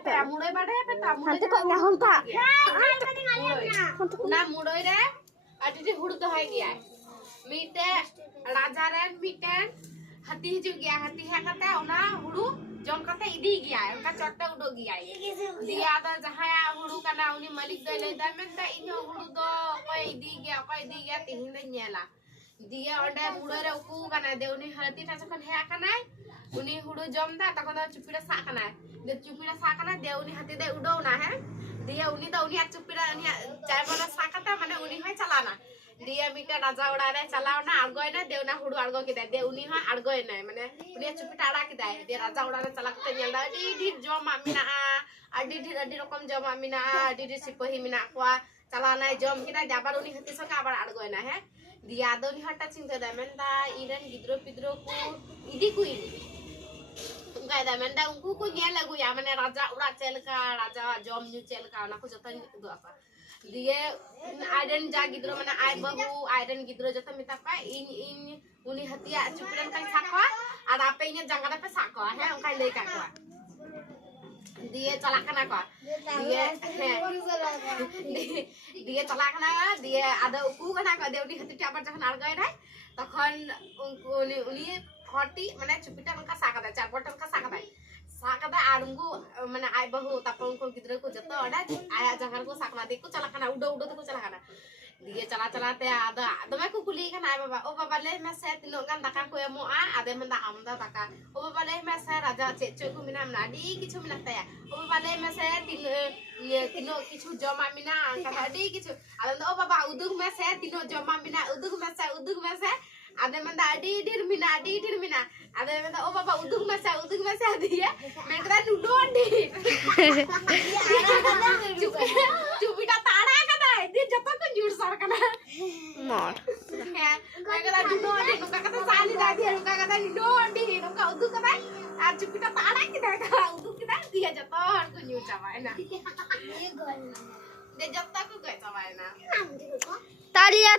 पे मुड़े बाड़े पे ता मुड़े hantu kok nyahon pak ना मुड़े रे अटी हुड़ तो है गया मीटे राजा रे मीटे हाथी हिजु गया हाथी है कते ओना हुड़ू जम कते इदी गया उनका चट्टा उडो गया दिया दा जहाया हुड़ू कना उनी मालिक दे ले दा मेनता इनो हुड़ू दो कोई इदी गया तिहिन दे नेला दिया ओडे मुड़े रे उकू कना दे उनी हाथी ता जखन है कना उनी हुड़ू जम दा तखन चुपीरा सा कना दे चुपीरा सा कना दे उनी हाथी दे उडो ना है दिया उनी तो उनी चुपीरा उनी चाय बना सा कता माने उनी है चलाना दिया मीटा राजा उड़ा रे चलाव ना आड़गोय ना देवना हुड़ू आड़गो किदा दे उनी हा आड़गोय ना माने उनी चुपीटा आड़ा किदा दे राजा उड़ा रे चला कते नेल दा डी जमा मिना अडी रकम जमा मिना अडी सिपाही मिना कोआ चलाना जम किदा जाबार उनी हती सका आबार आड़गोय ना है दिया दोनी हटा चिंता दा मेनदा इरेन गिद्रो पिद्रो को इदी कुई उनका दा मेनदा उनको को नेल लगुया माने राजा उड़ा चेलका राजा जम न्यू चेलका ना को जतन दो apa दिए आयरन जा गिद्रो माने आय बाबू आयरन गिद्रो जत मिता पा इन उनी हतिया चुपरन का साको और आपे इन जंगला पे साको है उनका ले का को दिए चला कना को दिए चला कना दिए आदा उकू कना को देउनी हति टापर जखन आड़गय रे तखन उनी हटी माने चुपिटा उनका साका चार बटन का साका साकदा आरुंगु माने आय बहु तापर उनको गिद्रो को जतो अडा आया जंगल को साकना देखो चला खाना उडो तो चला खाना दिए चलाते आदा दमे को कुली खाना आय बाबा ओ बाबा ले मैं से तिनो गान दाका को एमो आ आदे मंदा आमदा दाका ओ बाबा ले मैं से राजा चेचो को मिना नाडी किछु मिना तया ओ बाबा ले मैं से तिनो किछु जमा मिना का डी किछु आदे ओ बाबा उदुग मैं से तिनो जमा मिना उदुग मैं से आदे मंदा डी डिर मिना आदे मंदा ओ बाबा उदुग मैं से दिए मैं कदा नुडो डी चुपीटा ताड़ा कदा दि जतो को जुड़ सर कना not मैं कदा नुडो डी नुका कदा साली दा दिया नुका कदा नुडो डी नुका उदुग कदा आ चुपीटा ताड़ा किदा का उदुग किदा दिया जतो हर को जुड़ जावाय ना ये गोल दे जतो को गय जावाय ना Talia